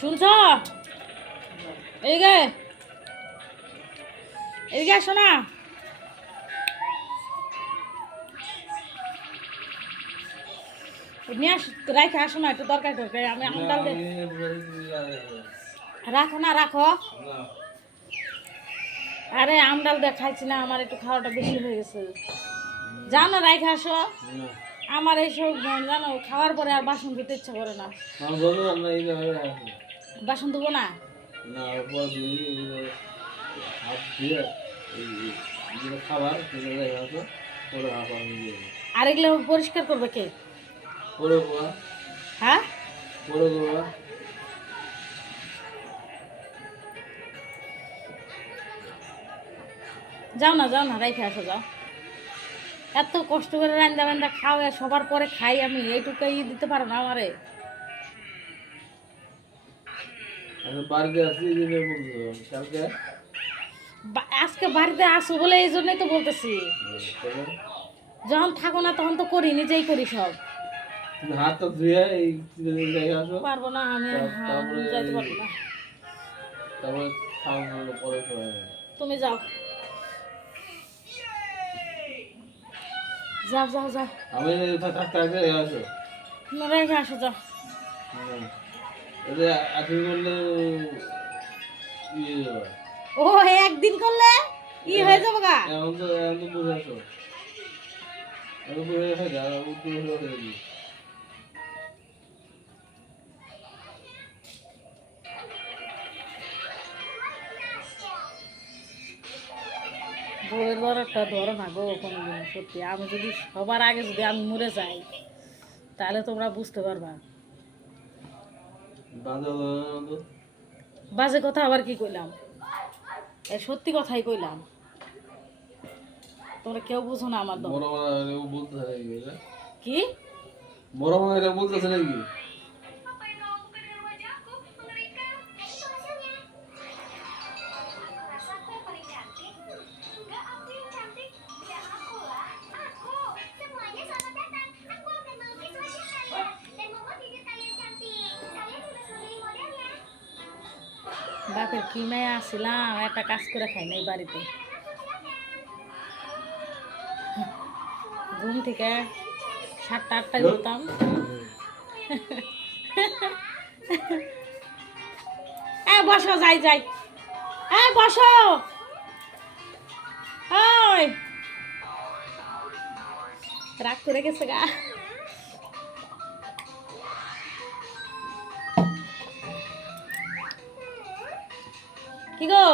শুনছ? এইগে এইদিকে আসো না। নিয়ে আস রাখে আসো না একটু দরকার দরকার আমি আমডাল রাখো না রাখো। আরে আমডাল দিয়ে খাইছি না আমার একটু খাওয়াটা বেশি হয়ে গেছে। জানো রাখে আসো। আমার এইসব জানো খাওয়ার পরে আর বাসন ধুতে ইচ্ছা করে না। বাসন ধুবো না? খাবার আর এগুলো পরিষ্কার করবে কে? হ্যাঁ? যাও না যাও না রাইখে আসো যাও। এত কষ্ট করে রান্দা বান্দা খাও সবার পরে খাই আমি এইটুকুই দিতে পারো না আমারে? বাড়িতে আসি কালকে আজকে বাড়িতে আসো বলে এই জন্যই তো বলতেছি। যখন থাকো না তখন তো করি নিজেই করি সব। তুমি হাতটা ধুয়ে এই আসো। পারব না আমি হ্যাঁ, আমি যাইতে পারব না। তারপরে খাওয়া পরে তুমি যাও। যাও যাও যাও। আমি থাকতে আসো। রেখে আসো যাও। করলে ইয়ে ও একদিন করলে? ই হয়ে যাব গা? এখন তো এখন তো বুঝে আসো। এখন বুঝে আসো যা হয়ে যাবে। বউয়ের দরটা ধরো না গো কোনোদিন সত্যি। আমি যদি সবার আগে যদি আমি মরে যাই তাহলে তোমরা বুঝতে পারবা। বাজে কথা আবার কি কইলাম? এই সত্যি কথাই কইলাম। তোমরা কেউ বুঝো না আমার কি? বড় বলতেছে নাকি? বাপের কি মেয়ে আসছিলাম একটা কাজ করে খাই নাই বাড়িতে। ঘুম থেকে সাতটা আটটায় উঠতাম। এ বসো যাই যাই। এ বসো। রাগ করে গেছে গা। কি গো